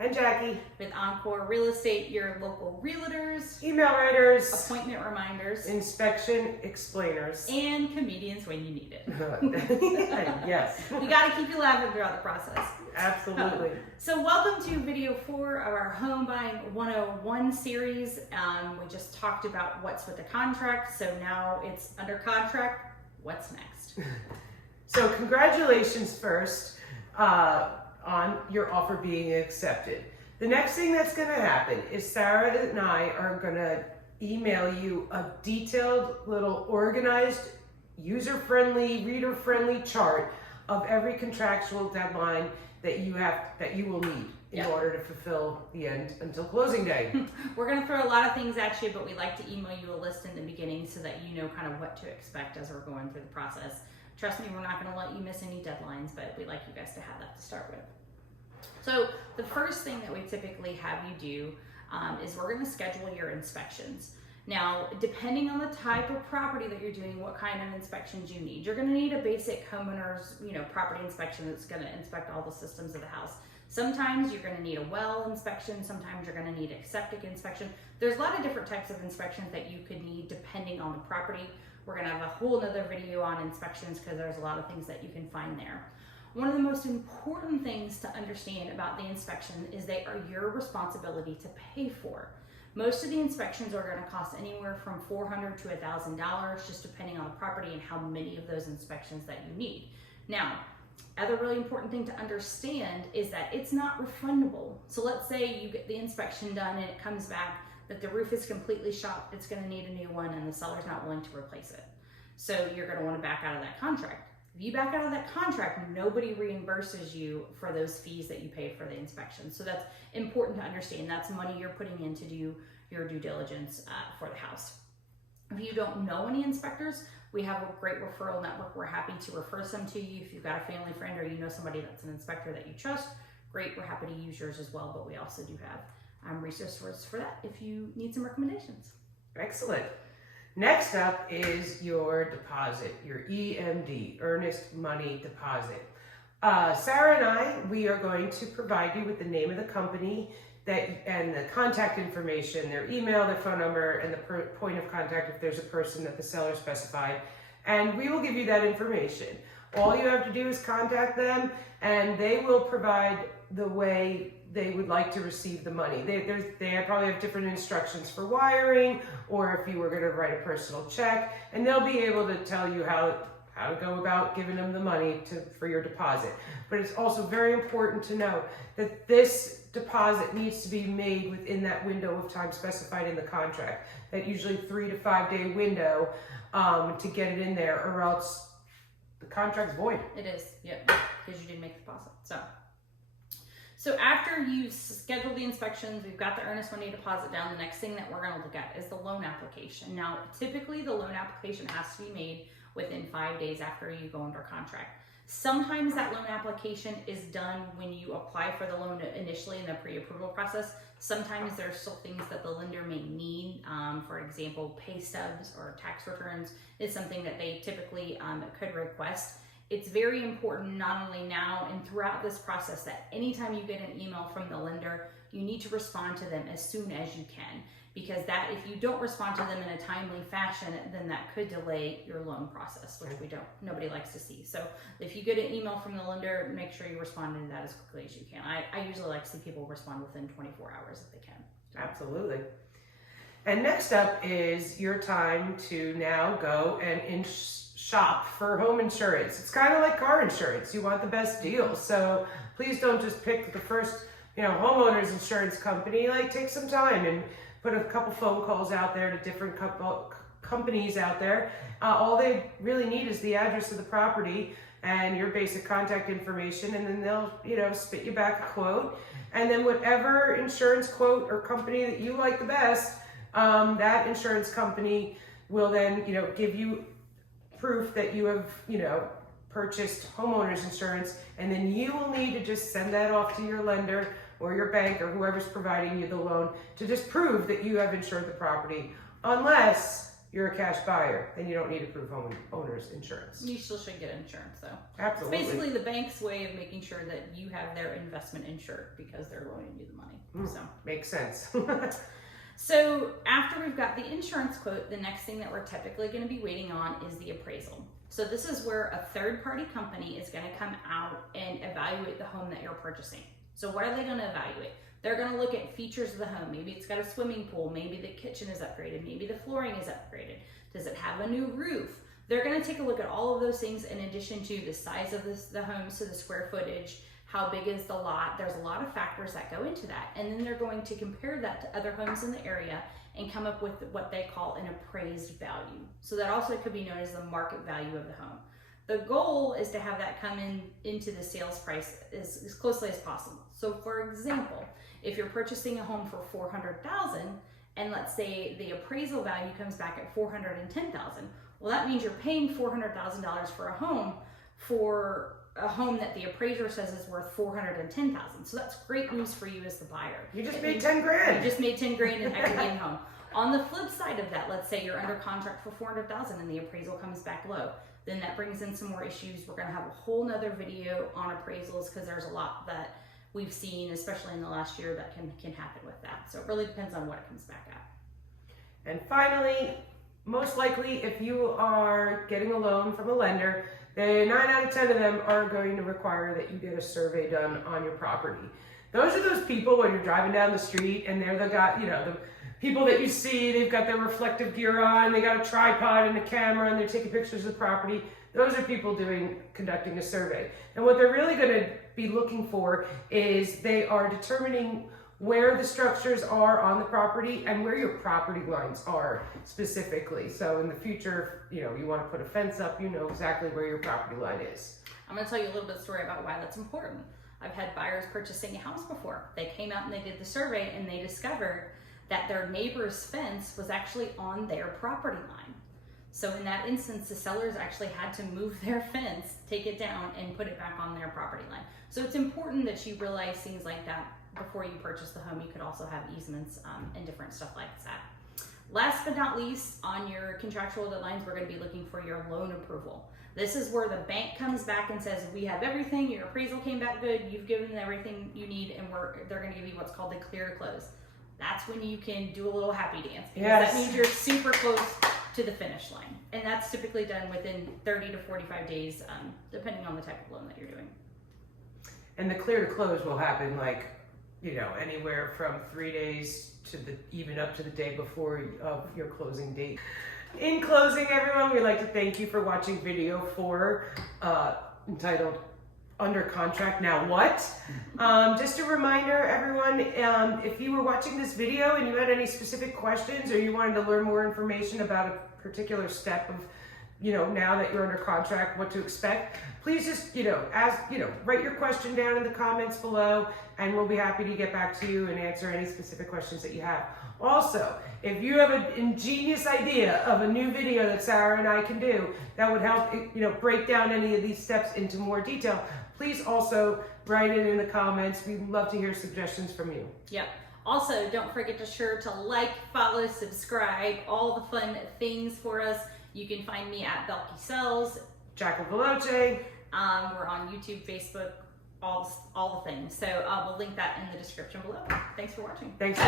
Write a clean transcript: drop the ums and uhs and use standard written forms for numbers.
And Jackie. With Encore Real Estate, your local realtors, Email writers, appointment reminders, inspection explainers, and comedians when you need it. Yes. We got to keep you laughing throughout the process. Absolutely. So welcome to video 4 of our Home Buying 101 series. We just talked about what's with the contract, so now it's under contract. What's next? So congratulations first on your offer being accepted. The next thing that's going to happen is Sarah and I are going to email you a detailed, little organized, user-friendly, reader-friendly chart of every contractual deadline that you will need in order to fulfill the end until closing day. We're going to throw a lot of things at you, but we like to email you a list in the beginning so that you know kind of what to expect as we're going through the process. Trust me, we're not going to let you miss any deadlines, but we like you guys to have that to start with. So the first thing that we typically have you do is we're going to schedule your inspections. Now, depending on the type of property that you're doing, what kind of inspections you need. You're going to need a basic homeowner's, property inspection that's going to inspect all the systems of the house. Sometimes you're going to need a well inspection. Sometimes you're going to need a septic inspection. There's a lot of different types of inspections that you could need depending on the property. We're going to have a whole nother video on inspections because there's a lot of things that you can find there. One of the most important things to understand about the inspection is they are your responsibility to pay for. Most of the inspections are going to cost anywhere from $400 to $1,000, just depending on the property and how many of those inspections that you need. Now, other really important thing to understand is that it's not refundable. So let's say you get the inspection done and it comes back that the roof is completely shot, it's going to need a new one, and the seller's not willing to replace it. So you're going to want to back out of that contract. If you back out of that contract, nobody reimburses you for those fees that you paid for the inspection. So that's important to understand. That's money you're putting in to do your due diligence for the house. If you don't know any inspectors, we have a great referral network. We're happy to refer some to you. If you've got a family friend or you know somebody that's an inspector that you trust, great, we're happy to use yours as well, but we also do have resources for that if you need some recommendations. Excellent. Next up is your deposit, your EMD, Earnest Money Deposit. Sarah and I, we are going to provide you with the name of the company and the contact information, their email, their phone number, and the point of contact if there's a person that the seller specified, and we will give you that information. All you have to do is contact them, and they will provide the way they would like to receive the money. They probably have different instructions for wiring, or if you were going to write a personal check, and they'll be able to tell you how to go about giving them the money for your deposit. But it's also very important to know that this deposit needs to be made within that window of time specified in the contract, that usually 3 to 5 day window to get it in there, or else the contract's void. It is, because you didn't make the deposit. So after you schedule the inspections, we've got the earnest money deposit down. The next thing that we're going to look at is the loan application. Now, typically the loan application has to be made within 5 days after you go under contract. Sometimes that loan application is done when you apply for the loan initially in the pre-approval process. Sometimes there are still things that the lender may need. For example, pay stubs or tax returns is something that they typically could request. It's very important not only now and throughout this process that anytime you get an email from the lender, you need to respond to them as soon as you can. Because that, if you don't respond to them in a timely fashion, then that could delay your loan process, which nobody likes to see. So if you get an email from the lender, make sure you respond to that as quickly as you can. I usually like to see people respond within 24 hours if they can. Absolutely. And next up is your time to now go and shop for home insurance. It's kind of like car insurance. You want the best deal. So please don't just pick the first, homeowner's insurance company. Take some time and put a couple phone calls out there to different companies out there. All they really need is the address of the property and your basic contact information, and then they'll, spit you back a quote. And then whatever insurance quote or company that you like the best, that insurance company will then, give you proof that you have, purchased homeowner's insurance, and then you will need to just send that off to your lender or your bank or whoever's providing you the loan to just prove that you have insured the property, unless you're a cash buyer, then you don't need to prove homeowner's insurance. You still should get insurance though. Absolutely. It's basically the bank's way of making sure that you have their investment insured because they're loaning you the money. So makes sense. So after we've got the insurance quote, the next thing that we're typically going to be waiting on is the appraisal. So this is where a third-party company is going to come out and evaluate the home that you're purchasing. So what are they going to evaluate? They're going to look at features of the home. Maybe it's got a swimming pool. Maybe the kitchen is upgraded. Maybe the flooring is upgraded. Does it have a new roof? They're going to take a look at all of those things in addition to the size of the home, so the square footage, how big is the lot. There's a lot of factors that go into that. And then they're going to compare that to other homes in the area and come up with what they call an appraised value. So that also could be known as the market value of the home. The goal is to have that come into the sales price as closely as possible. So for example, if you're purchasing a home for $400,000 and let's say the appraisal value comes back at $410,000, well, that means you're paying $400,000 for a home that the appraiser says is worth $410,000. So that's great news for you as the buyer. You just made 10 grand. You just made 10 grand in equity in the home. On the flip side of that, let's say you're under contract for $400,000 and the appraisal comes back low. Then that brings in some more issues. We're going to have a whole nother video on appraisals because there's a lot that we've seen, especially in the last year, that can happen with that. So it really depends on what it comes back at. And finally, most likely, if you are getting a loan from a lender, 9 out of 10 of them are going to require that you get a survey done on your property. Those are those people when you're driving down the street and they're the people that you see, they've got their reflective gear on, they got a tripod and a camera and they're taking pictures of the property. Those are people conducting a survey. And what they're really going to be looking for is they are determining where the structures are on the property and where your property lines are specifically. So in the future, you want to put a fence up, you know exactly where your property line is. I'm going to tell you a little bit of story about why that's important. I've had buyers purchasing a house before. They came out and they did the survey and they discovered that their neighbor's fence was actually on their property line. So in that instance, the sellers actually had to move their fence, take it down, and put it back on their property line. So it's important that you realize things like that before you purchase the home. You could also have easements and different stuff like that. Last but not least, on your contractual deadlines, we're going to be looking for your loan approval. This is where the bank comes back and says, we have everything, your appraisal came back good, you've given them everything you need, and they're going to give you what's called the clear to close. That's when you can do a little happy dance. Yes. That means you're super close to the finish line. And that's typically done within 30 to 45 days, depending on the type of loan that you're doing. And the clear to close will happen anywhere from 3 days to even up to the day before of your closing date. In closing, everyone, we'd like to thank you for watching video 4 entitled Under Contract Now What? Just a reminder, everyone, if you were watching this video and you had any specific questions or you wanted to learn more information about a particular step of, now that you're under contract, what to expect, please just, write your question down in the comments below and we'll be happy to get back to you and answer any specific questions that you have. Also, if you have an ingenious idea of a new video that Sarah and I can do that would help, break down any of these steps into more detail, please also write it in the comments. We'd love to hear suggestions from you. Yep. Also, don't forget to like, follow, subscribe, all the fun things for us. You can find me at Belky Sells. Jackal Veloce. We're on YouTube, Facebook, all the things. So we'll link that in the description below. Thanks for watching. Thanks.